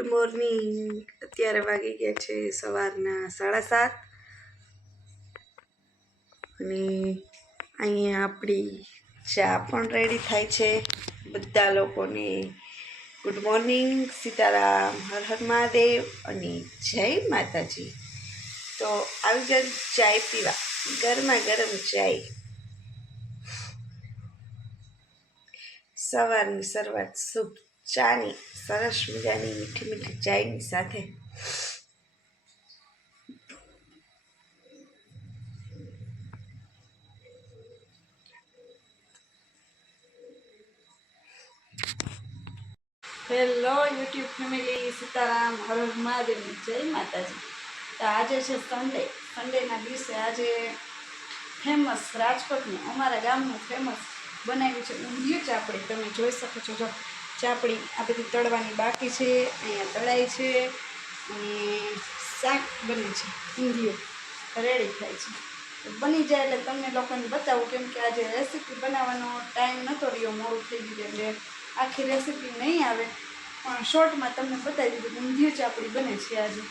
Good morning. અત્યારે વાગી ગયા છે સવારના 7:30 અને અહીંયા આપણી ચા પણ રેડી થાય છે. બધા લોકોને ગુડ મોર્નિંગ, સીતારામ, હર હર મહાદેવ અને જય માતાજી. તો આવી જાય ચાય પીવા, ગરમા ગરમ ચાય. સવારની શરૂઆત શુભ ચાની, સરસ મજાની મીઠી મીઠી ચાયની સાથે. Hello YouTube family, Sitaram, Har Har Mahadev, જય માતાજી. તો આજે છે સન્ડેના દિવસે આજે ફેમસ રાજકોટનું, અમારા ગામનું ફેમસ બનાવ્યું છે ઊંધિયું ચાપડી. તમે જોઈ શકો છો. જો ચાપડી આ બધી તળવાની બાકી છે, અહીંયા તળાઈ છે અને શાક બને છે. ઊંધિયું રેડી થાય છે. બની જાય એટલે તમને લોકોને બતાવું, કેમ કે આજે રેસીપી બનાવવાનો ટાઈમ નહોતો રહ્યો, મોડું થઈ ગયું એટલે આખી રેસીપી નહીં આવે, પણ શોર્ટમાં તમને બતાવી દીધું ઊંધિયું ચાપડી બને છે આજે.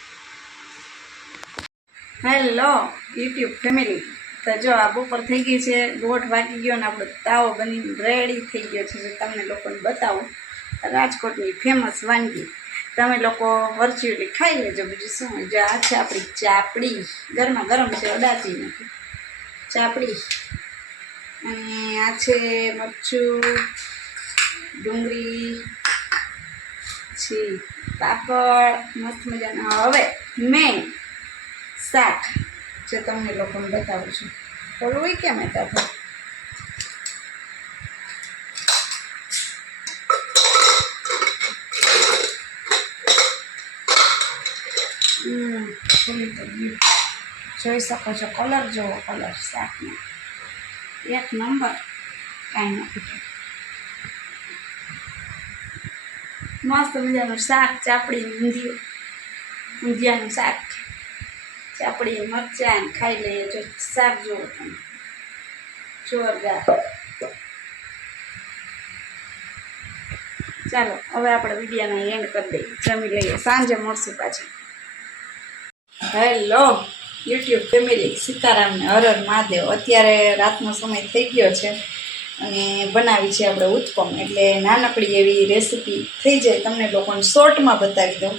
હેલો યુટ્યુબ ફેમિલી, તો જો આ બપોર થઈ ગઈ છે, લોટ વાગી ગયો ને આપણો તાવો બની રેડી થઈ ગયો છે. જો તમને લોકોને બતાવું, રાજકોટની ફેમસ વાનગી તમે લોકો વર્ચ્યુઅલી ખાઈ લેજો. બીજું શું, જો આ છે આપણી ચાપડી, ગરમા ગરમ છે, અડાચી નથી ચાપડી. અને આ છે મરચું, ડુંગળી, પછી પાપડ મસ્ત મજાના. હવે મેં શાક જે તમને લોકોને બતાવું છું, થોડું કેમ હતા તો જોઈ શકો છો. કલર જોવો, કલર શાકનો એક નંબર, કાંઈ નથી. મસ્ત મજાનું શાક, ચાપડી ઊંધિયાનું શાક, ચાપડી મરચાં ખાઈ લઈએ. જો શાક જોવો તમે, જોરદાર. ચાલો હવે આપણે વિડીયોને એન્ડ કરી દઈએ, જમી લઈએ, સાંજે મળશું પાછું. હેલો યુટ્યુબ ફેમિલી, સીતારામને હર હર મહાદેવ. અત્યારે રાતનો સમય થઈ ગયો છે અને બનાવી છે આપણે ઉત્પમ, એટલે નાનકડી એવી રેસીપી થઈ જાય, તમને લોકોને શોર્ટમાં બતાવી દઉં.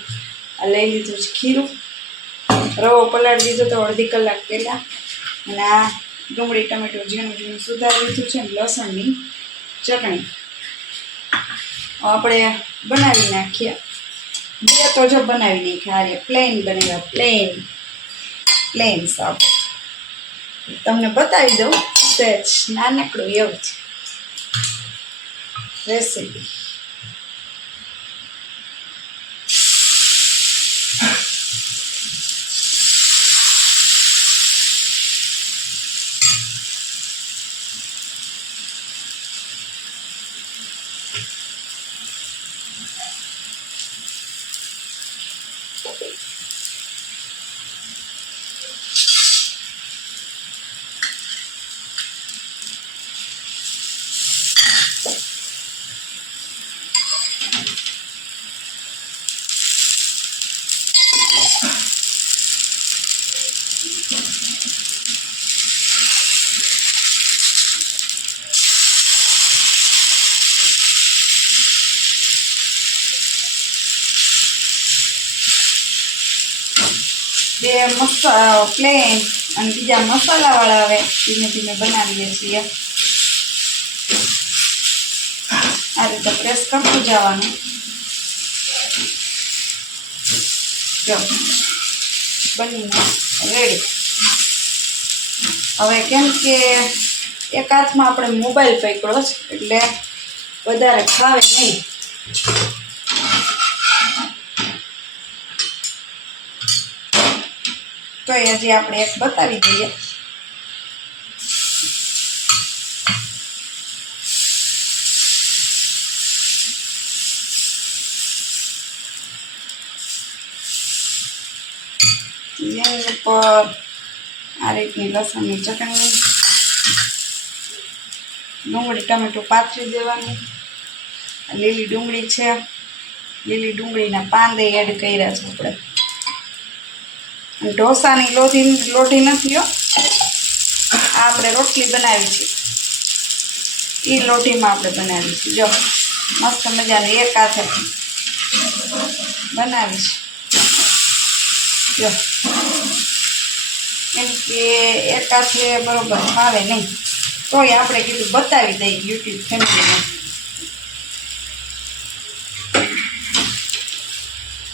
આ લઈ લીધું છે ખીરું, રવો પલાળી દીધો તો અડધી કલાક પહેલાં, અને આ ડુંગળી ટમેટું ઝીણું ઝીણું સુધારી લીધું છે, ને લસણની ચટણી આપણે બનાવી નાખીએ. બે તો જો બનાવી નાખ્યા, અરે પ્લેન બનેલા, પ્લેન શાક તમને બતાવી દઉં. સહેજ નાનકડું એવું છે રેસીપી. બે પ્લેન અને બીજા મસાલાવાળા હવે ધીમે ધીમે બનાવીએ છીએ. આ રીતે પ્રેસ કરતું જવાનું. જો બનીને રેડી. હવે કેમ કે એક હાથમાં આપણે મોબાઈલ પકડ્યો છે એટલે વધારે ખાવે નહીં. તો હજી આપણે એક બતાવી દઈએ. એની ઉપર આ રીતની લસણની ચટણી, ડુંગળી ટમેટું પાથરી દેવાનું. લીલી ડુંગળી છે, લીલી ડુંગળીના પાંદે એડ કર્યા છે આપણે. ઢોસાની લોઢી નથી હો, આ આપણે રોટલી બનાવી છે એ લોઢીમાં આપણે બનાવી છે. જો મસ્ત મજાની એક હાથે બનાવી છે. જો કેમ કે એક હાથે બરોબર ફાવે નહીં, તોય આપણે કીધું બતાવી દઈએ યુટ્યુબ ફેમિલીને.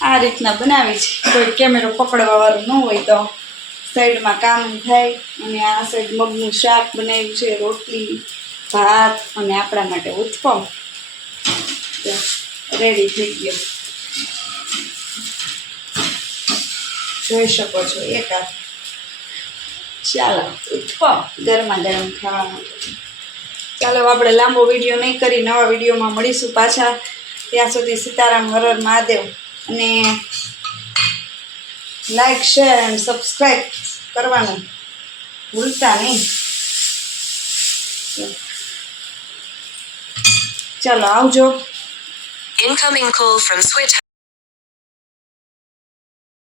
આ રીતના બનાવી છે. કોઈ કેમેરો પકડવા વાળું ન હોય તો સાઈડમાં કામ થાય. અને આ સાઈડ મગનું શાક બનાવ્યું છે, રોટલી ભાત અને આપણા માટે ઉત્પમ રેડી થઈ ગયો. જોઈ શકો છો એક હાથ. ચાલો ઉત્પમ ગરમા ગરમ ખાવા માટે. ચાલો આપણે લાંબો વિડીયો નહીં કરી, નવા વિડીયોમાં મળીશું પાછા. ત્યાં સુધી સીતારામ, હર હર મહાદેવ. અને લાઈક, શેર અને સબસ્ક્રાઈબ કરવાનું ભૂલતા નહીં. ચાલો આવજો. Incoming call from Switch.